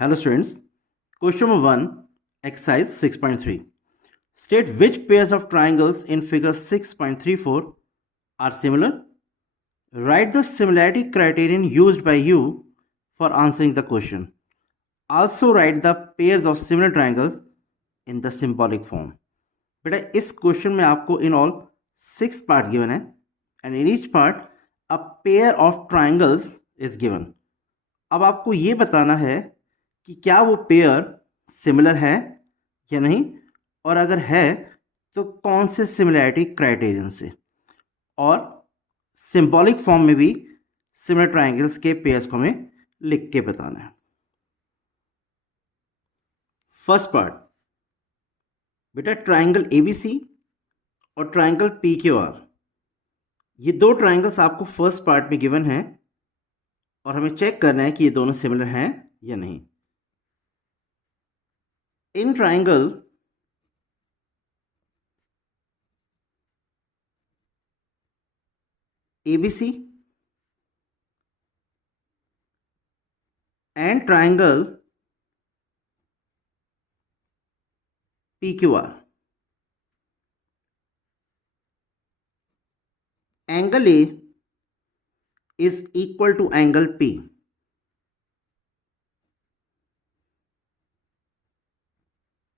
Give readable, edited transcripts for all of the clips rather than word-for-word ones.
Hello students, question number 1, exercise 6.3. State which pairs of triangles in figure 6.34 are similar. Write the similarity criterion used by you for answering the question. Also write the pairs of similar triangles in the symbolic form. बेटा इस क्वेश्चन में आपको in all 6 part given है and in each part a pair of triangles is given. अब आपको ये बताना है कि क्या वो पेयर सिमिलर है या नहीं, और अगर है तो कौन से सिमिलैरिटी क्राइटेरियन से, और सिंबॉलिक फॉर्म में भी सिमिलर ट्राइंगल्स के पेयर्स को हमें लिख के बताना है. फर्स्ट पार्ट बेटा, ट्राइंगल एबीसी और ट्राइंगल पीक्यूआर, ये दो ट्राइंगल्स आपको फर्स्ट पार्ट में गिवन है और हमें चेक करना है कि ये दोनों सिमिलर हैं या नहीं. In triangle ABC and triangle PQR, angle A is equal to angle P.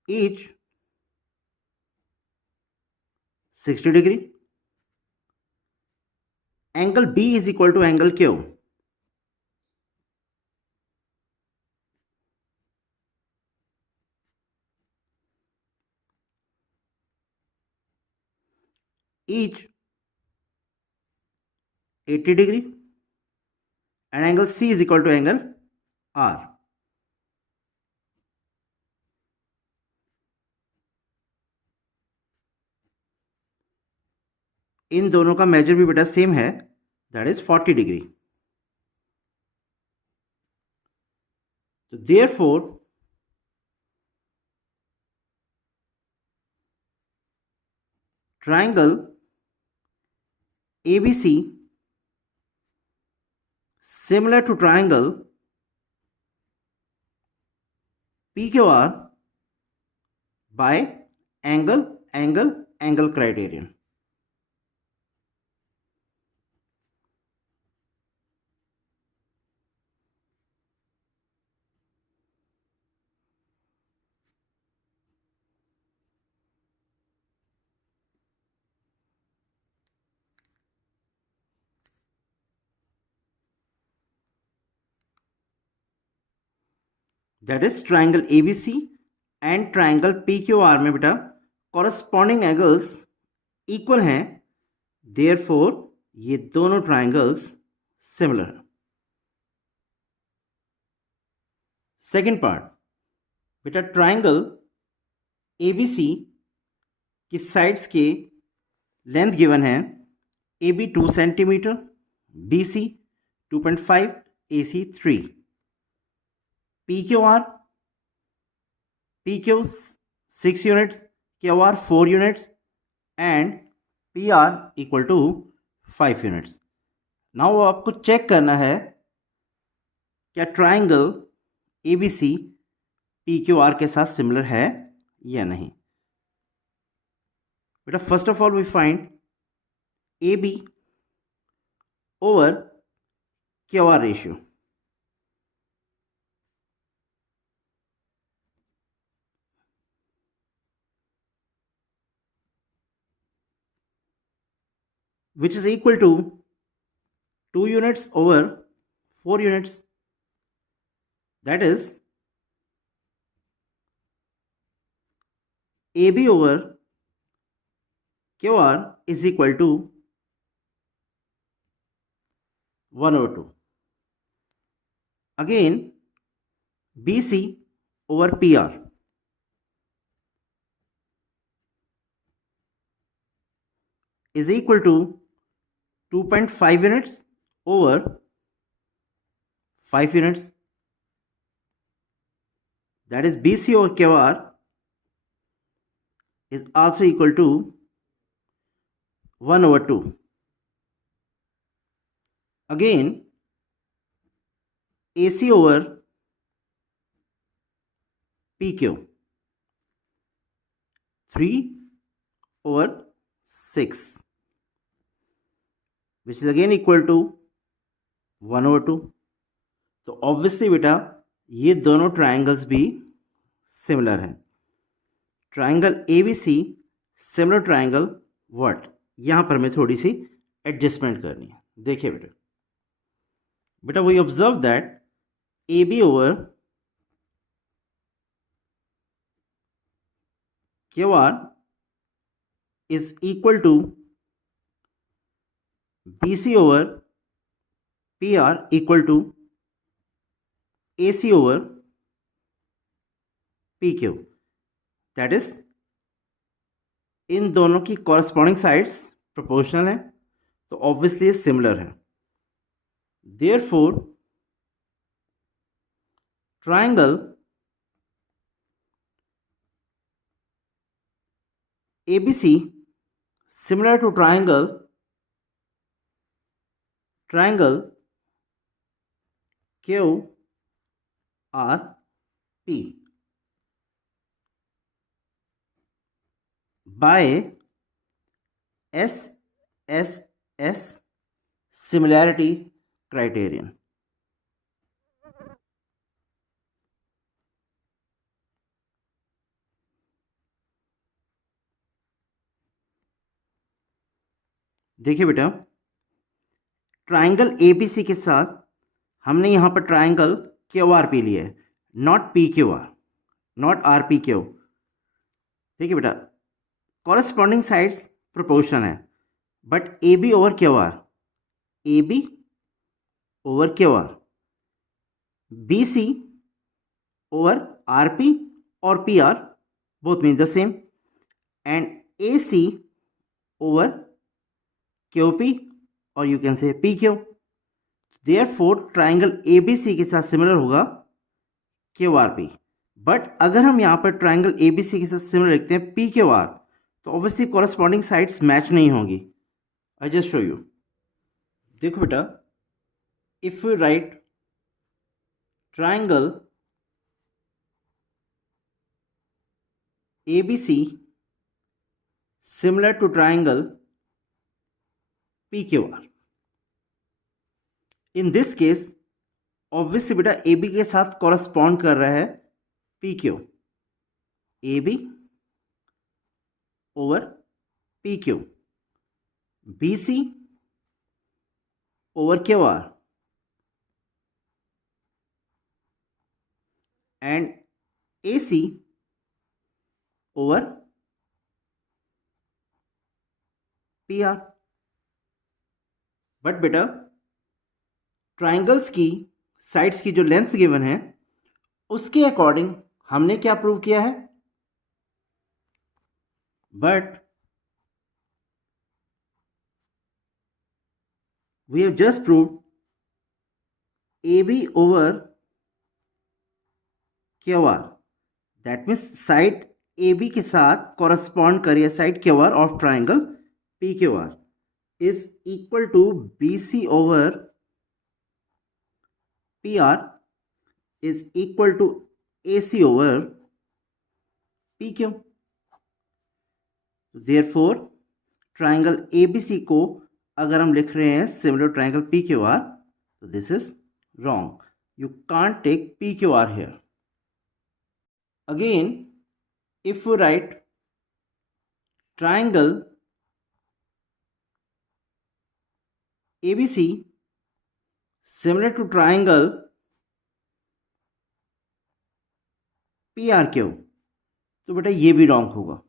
Each 60 degree. Angle B is equal to angle Q. Each 80 degree. And angle C is equal to angle R. इन दोनों का मेजर भी बेटा सेम है, that is 40 डिग्री. तो therefore triangle ABC similar to triangle PQR by angle criterion. That is triangle ABC and triangle PQR में बेटा corresponding angles equal हैं, देयरफॉर ये दोनों ट्राइंगल्स सिमिलर हैं. सेकेंड पार्ट बेटा, ट्राइंगल ABC की साइड्स के लेंथ गिवन है, AB 2 सेंटीमीटर, BC 2.5, AC 3. PQR 6 units, QR 4 units and PR equal to 5 units. Now आपको चेक करना है क्या ट्राइंगल ABC PQR के साथ सिमिलर है या नहीं. बेटा first of all we find AB over QR ratio. Which is equal to 2 units over 4 units, that is AB over QR is equal to 1 over 2. Again BC over PR is equal to 2.5 units over 5 units, that is BC over QR is also equal to 1 over 2. Again AC over PQ. 3/6, which is again equal to 1/2. तो obviously बेटा ये दोनों ट्राइंगल्स भी सिमिलर हैं. Triangle ABC similar triangle what, यहाँ पर हमें थोड़ी सी एडजस्टमेंट करनी है. देखिए बेटा we observe that AB over QR is equal to BC over PR equal to AC over PQ. That is in दोनों की कॉरस्पॉन्डिंग साइड्स प्रोपोर्शनल हैं, तो ऑब्वियसली ये सिमिलर है. Therefore triangle ABC similar to triangle QRP by SSS similarity criterion. देखिए बेटा triangle ABC के साथ हमने यहाँ पर ट्राइंगल QRP लिया है, नॉट PQR, नॉट RPQ. देखिए बेटा कॉरस्पॉन्डिंग साइड्स प्रोपोर्शनल है, but AB over QR, AB over QR, BC over RP और PR both mean the same, and AC over QP और you can say PQ. Therefore triangle ABC के साथ सिमिलर होगा QRP. But अगर हम यहाँ पर ट्राइंगल ABC के साथ सिमिलर लिखते हैं PQR, तो ऑब्वियसली कॉरस्पॉन्डिंग साइड्स मैच नहीं होंगी. I just show you. देखो बेटा if you write triangle ABC similar to triangle PQR, in this case obviously बेटा AB के साथ कॉरस्पॉन्ड कर रहा है PQ. AB over PQ, BC over QR and AC over PR. But बेटा ट्राइंगल्स की साइड्स की जो लेंथ गिवन है उसके अकॉर्डिंग हमने क्या प्रूव किया है, but we have just proved AB over QR. That means side AB के साथ कॉरस्पॉन्ड करिए side QR of triangle PQR is equal to BC over PR is equal to AC over PQ. Therefore triangle ABC को अगर हम लिख रहे हैं similar triangle PQR, तो this is wrong. You can't take PQR here. Again if you write triangle ABC similar to triangle PRQ, तो बेटा ये भी रॉन्ग होगा.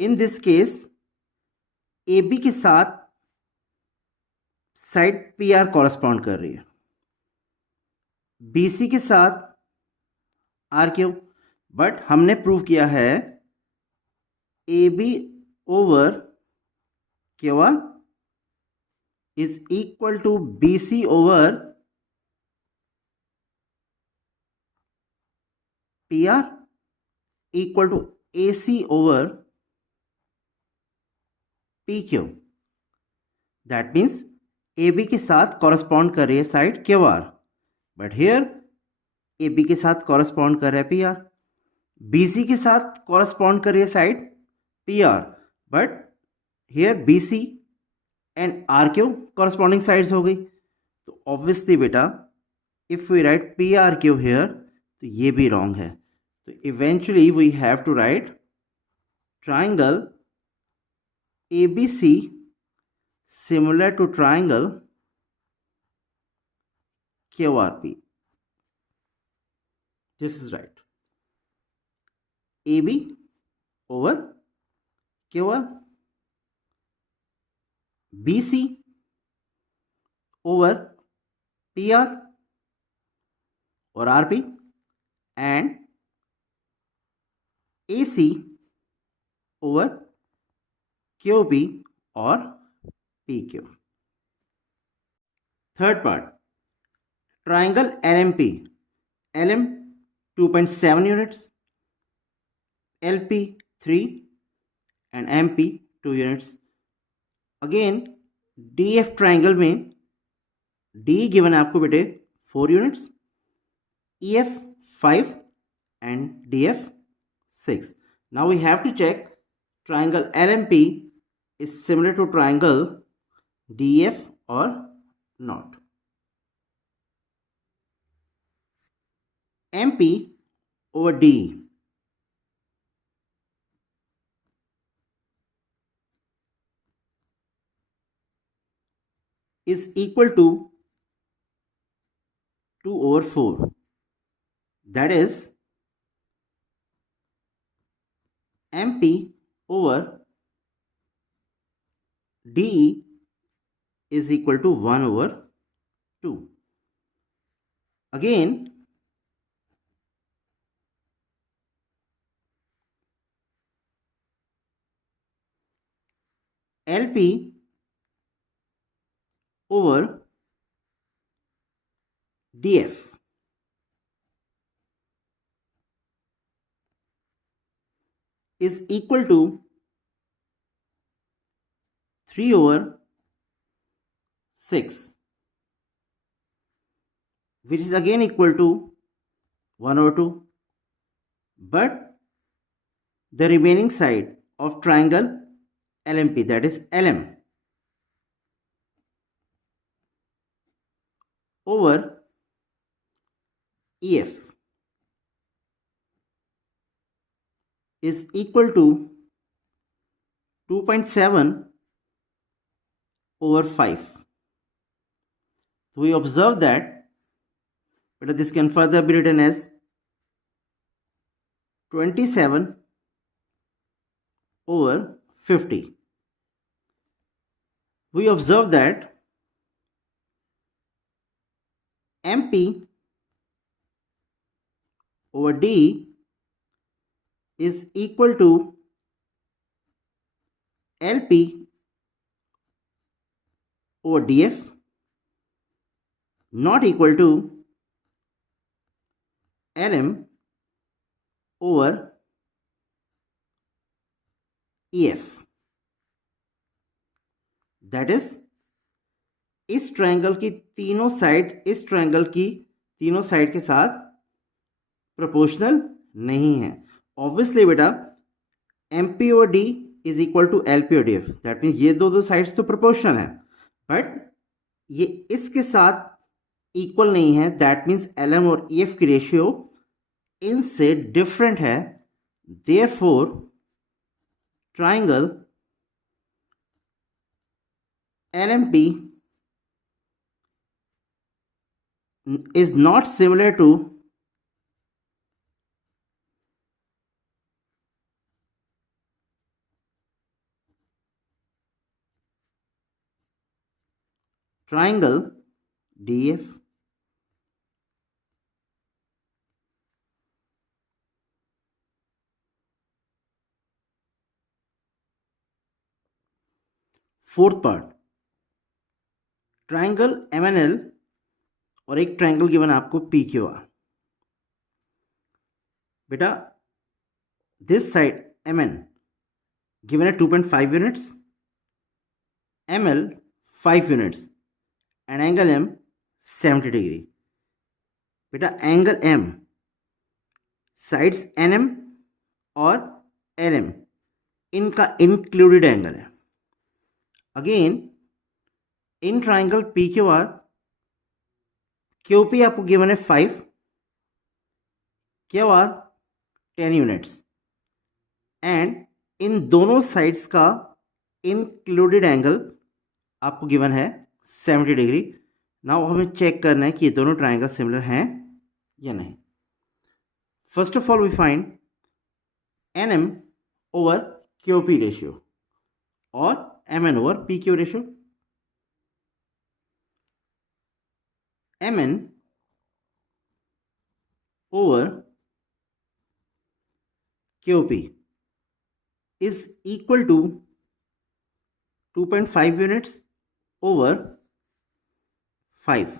इन दिस केस AB के साथ साइड PR कॉरस्पॉन्ड कर रही है, BC के साथ RQ, बट हमने प्रूव किया है AB over QR is equal to BC over PR equal to AC over PQ. That means AB के साथ correspond कर रही है side QR, but here A B के साथ कॉरस्पॉन्ड कर रहा है पी आर, बी सी के साथ कॉरस्पॉन्ड कर रही है side P R, but here B C and R Q corresponding sides हो गई। तो ऑब्वियसली बेटा if we write P R Q here तो ये भी रॉन्ग है। तो eventually we have to write triangle A B C similar to triangle QRP. This is right. AB over QR, BC over PR or RP, and AC over QP or PQ. Third part, triangle LMP. LM 2.7 units, LP 3 and MP 2 units. Again DF triangle में D given आपको बेटे 4 units, EF 5 and DF 6. Now we have to check triangle LMP is similar to triangle DF or not. MP over D is equal to 2 over 4. That is MP over DE is equal to 1 over 2. Again LP over DF is equal to 3 over 6, which is again equal to 1 over 2, but the remaining side of triangle LMP, that is LM, over EF is equal to 2.7 over 5. So we observe that, but this can further be written as 27 over 50. We observe that MP over D is equal to LP over DF, not equal to LM over EF. That is इस triangle की तीनों साइड इस triangle की तीनों साइड के साथ प्रोपोर्शनल नहीं है। ऑब्वियसली बेटा MP और D is equal to LP और DF, दैट मीन्स ये दो साइड्स तो प्रोपोर्शनल है, बट ये इसके साथ इक्वल नहीं है, दैट मीन्स LM और EF की रेशियो इनसे डिफरेंट है। Therefore triangle LMP is not similar to triangle DF, fourth part triangle MNL और एक ट्रायंगल गिवन आपको PQR। बेटा दिस साइड MN गिवन है 2.5 units, ML 5 units and angle M 70 degree. बेटा angle M sides N M और L M इनका included angle है। Again in triangle P Q R Q P आपको गिवन है 5, Q R 10 units and in दोनों साइड्स का included angle आपको गिवन है 70 डिग्री। नाउ हमें चेक करना है कि ये दोनों ट्राइंगल सिमिलर हैं या नहीं। First of all we find N M over Q P ratio और M N over P Q ratio. M N over Q P is equal to 2.5 units over 5,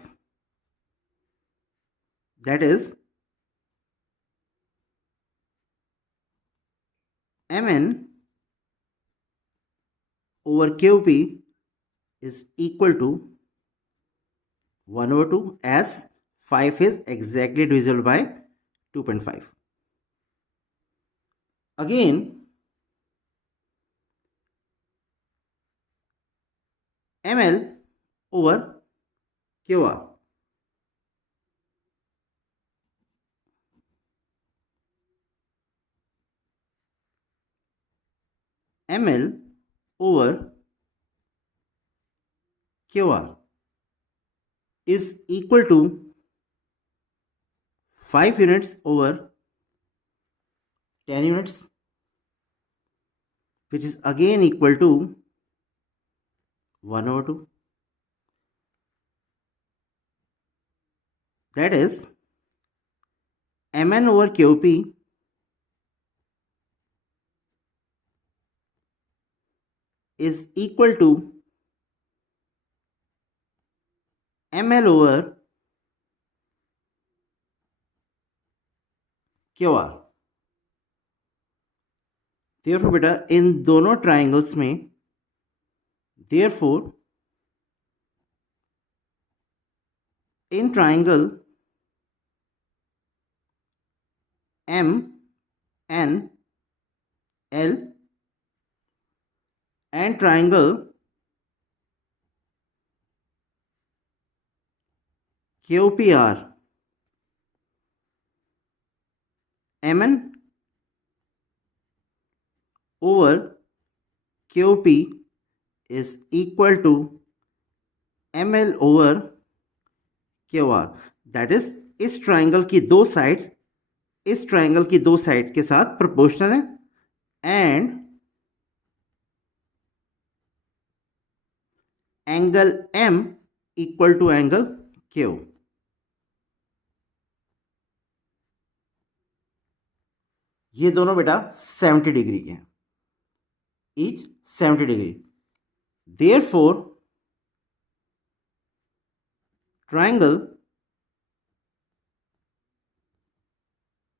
that is mn over qp is equal to 1 over 2 as 5 is exactly divisible by 2.5. Again ml over qr, ml over qr is equal to 5 units over 10 units, which is again equal to 1 over 2. That is mn over qp is equal to ml over qr. Therefore बेटा इन दोनों ट्राइंगल्स में therefore in triangle M N L and triangle QPR MN over QP is equal to ML over QR. That is इस ट्राइंगल की दो साइड्स इस ट्राइंगल की दो साइड के साथ प्रोपोर्शनल है and angle M equal to angle Q। ये दोनों बेटा 70 डिग्री के हैं, each 70 degree. Therefore triangle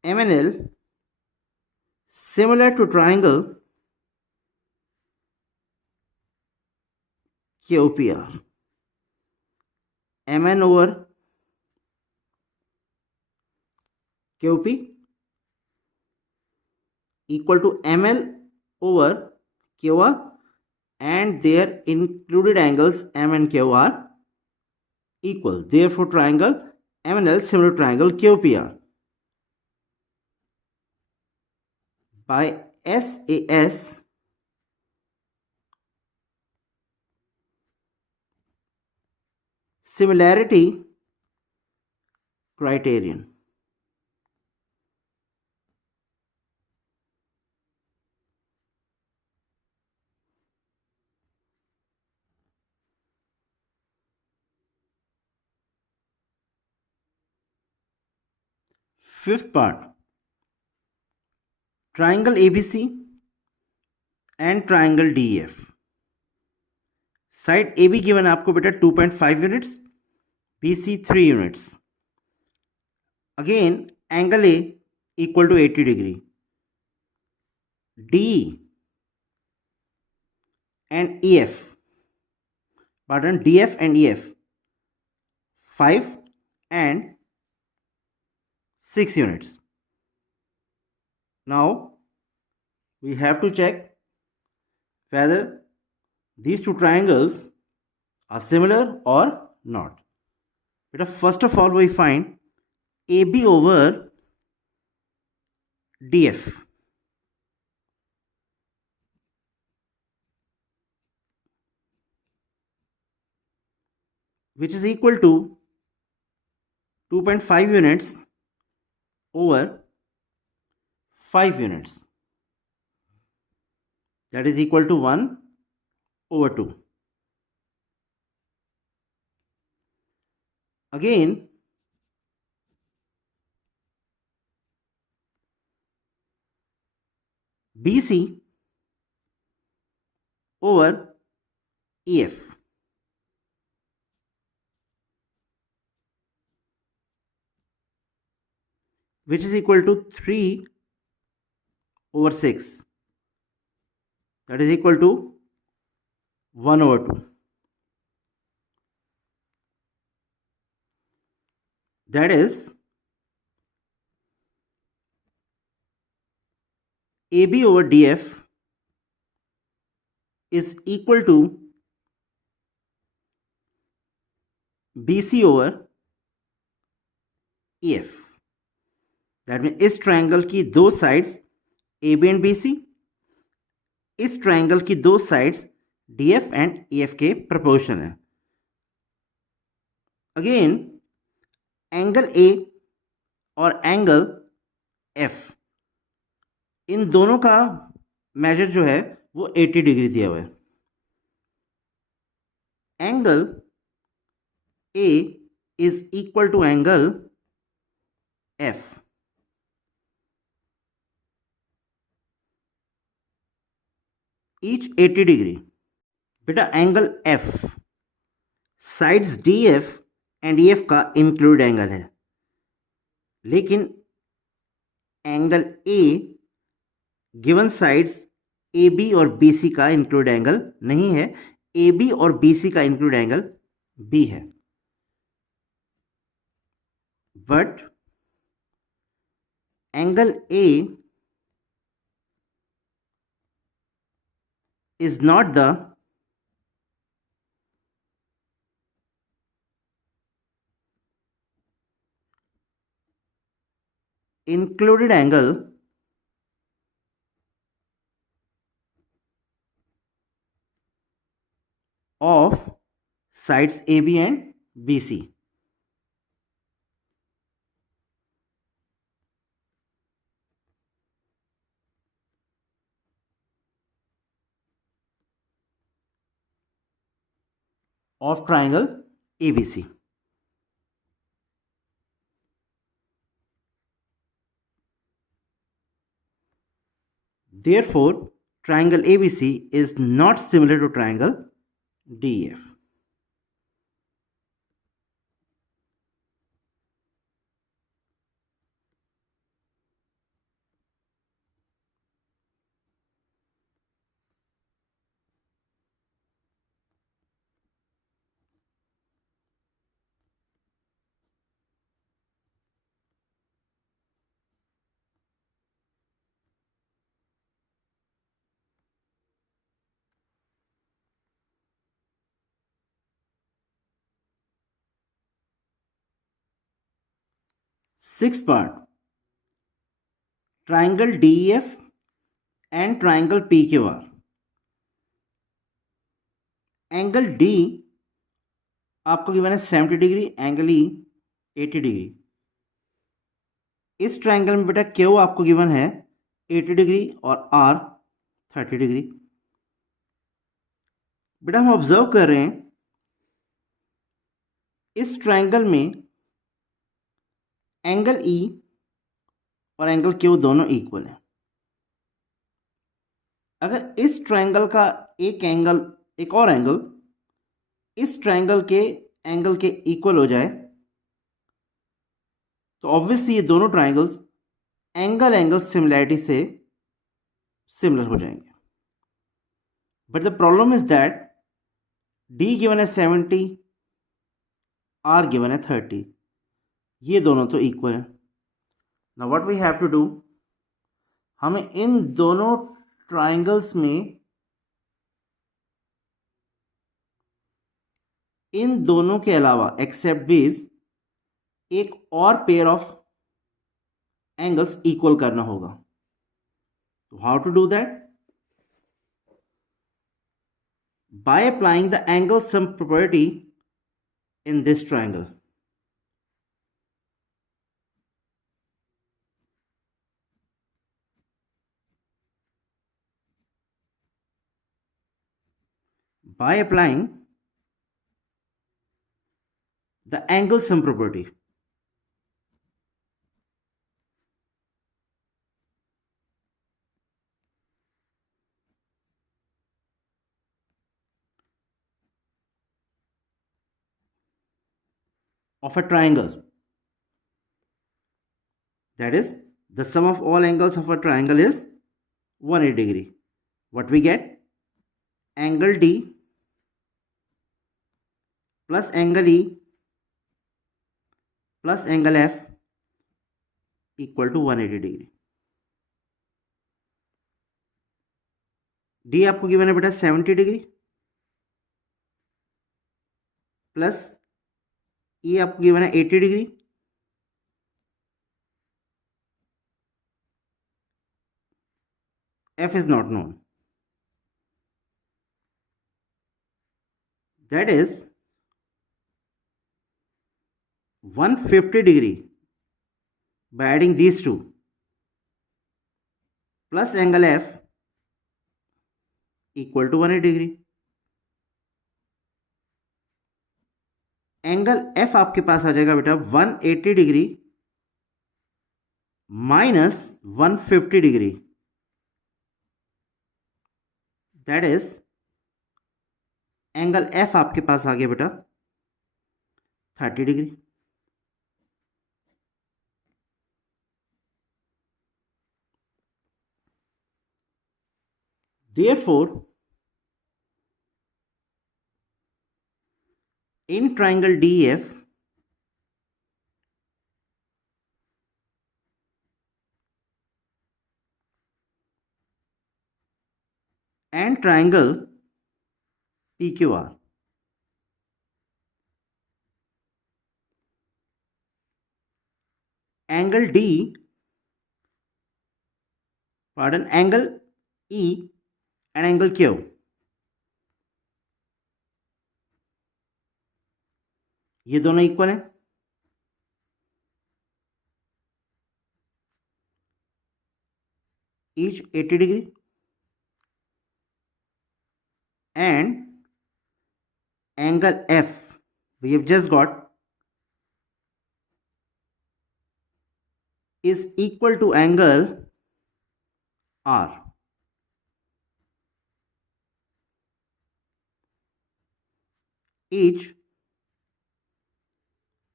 MNL similar to triangle QPR, MN over QP equal to ML over QR and their included angles M and Q are equal. Therefore triangle MNL similar to triangle QPR. By SAS similarity criterion. Fifth part, triangle ABC and triangle DEF. साइड AB given आपको बेटा 2.5 units, BC 3 units. Again angle A equal to 80 degree, D and EF, pardon, DF and EF 5 and 6 units. Now we have to check whether these two triangles are similar or not. But first of all, we find AB over DF. Which is equal to 2.5 units over 5 units. That is equal to 1 over 2. Again, BC over EF. Which is equal to 3 over 6. That is equal to 1 over 2. That is AB over DF is equal to BC over EF. That mean इस triangle की दो sides A B and B C, इस triangle की दो sides D F and E F के proportion है. Again angle A और angle F, इन दोनों का मेजर जो है वो 80 डिग्री दिया हुआ है. Angle A is equal to angle F. Each 80 degree. बेटा angle F sides D F and E F का इंक्लूड एंगल है, लेकिन angle A given sides A B और बी सी का इंक्लूड एंगल नहीं है. ए बी और बी सी का इंक्लूड एंगल बी है. But angle A is not the included angle of sides AB and BC. Of triangle ABC. Therefore, triangle ABC is not similar to triangle DEF. Sixth part, triangle DEF and triangle PQR. Angle D आपको गिवन है 70 degree, angle E 80 डिग्री. इस ट्रायंगल में बेटा Q आपको गिवन है 80 डिग्री और R 30 डिग्री. बेटा हम ऑब्जर्व कर रहे हैं इस ट्रायंगल में एंगल E और एंगल Q दोनों इक्वल है. अगर इस ट्रायंगल का एक और एंगल इस ट्रायंगल के एंगल के इक्वल हो जाए तो ऑब्वियसली ये दोनों ट्रायंगल्स एंगल सिमिलैरिटी से सिमिलर हो जाएंगे. But the problem is that D given है 70, R गिवन है 30. ये दोनों तो इक्वल है. Now what we have to do, हमें इन दोनों ट्राइंगल्स में, इन दोनों के अलावा एक्सेप्ट दिस, एक और पेयर ऑफ एंगल्स इक्वल करना होगा. तो how to do that? By applying the angle sum property in this triangle. By applying the angle sum property. Of a triangle, that is, the sum of all angles of a triangle is 180 degree. What we get? Angle D plus angle E plus angle F equal to 180 degree. D आपको गिवन है बेटा 70 degree, plus E आपको गिवन है 80 degree, F is not known. That is 150 degree by adding these two plus angle F equal to 180 degree. Angle F आपके पास आ जाएगा बेटा 180 degree minus 150 degree, that is angle F आपके पास आ गया बेटा 30 degree. Therefore, in triangle DEF, and triangle PQR, angle D, angle E and angle Q, ये दोनों इक्वल हैं. Each 80 degree, and angle F we have just got is equal to angle R. Each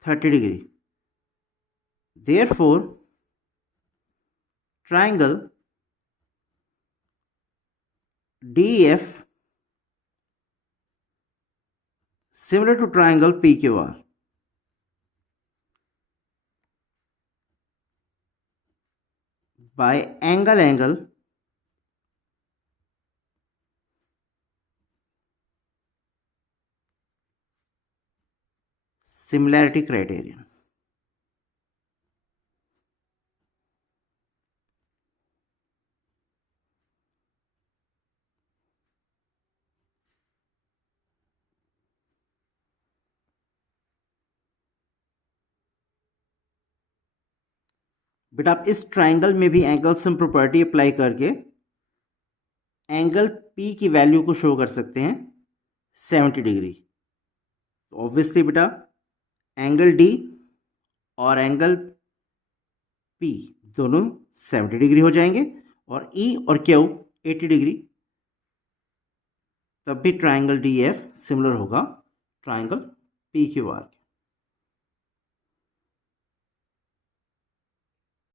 30 degree. Therefore, triangle DEF similar to triangle PQR. By angle similarity criterion. बेटा आप इस ट्राइंगल में भी angle sum property apply करके angle P की वैल्यू को शो कर सकते हैं 70 डिग्री. तो ऑब्वियसली बेटा एंगल D और एंगल P दोनों 70 डिग्री हो जाएंगे और E और Q 80 डिग्री. तब भी ट्राइंगल DEF सिमिलर होगा ट्राइंगल PQR.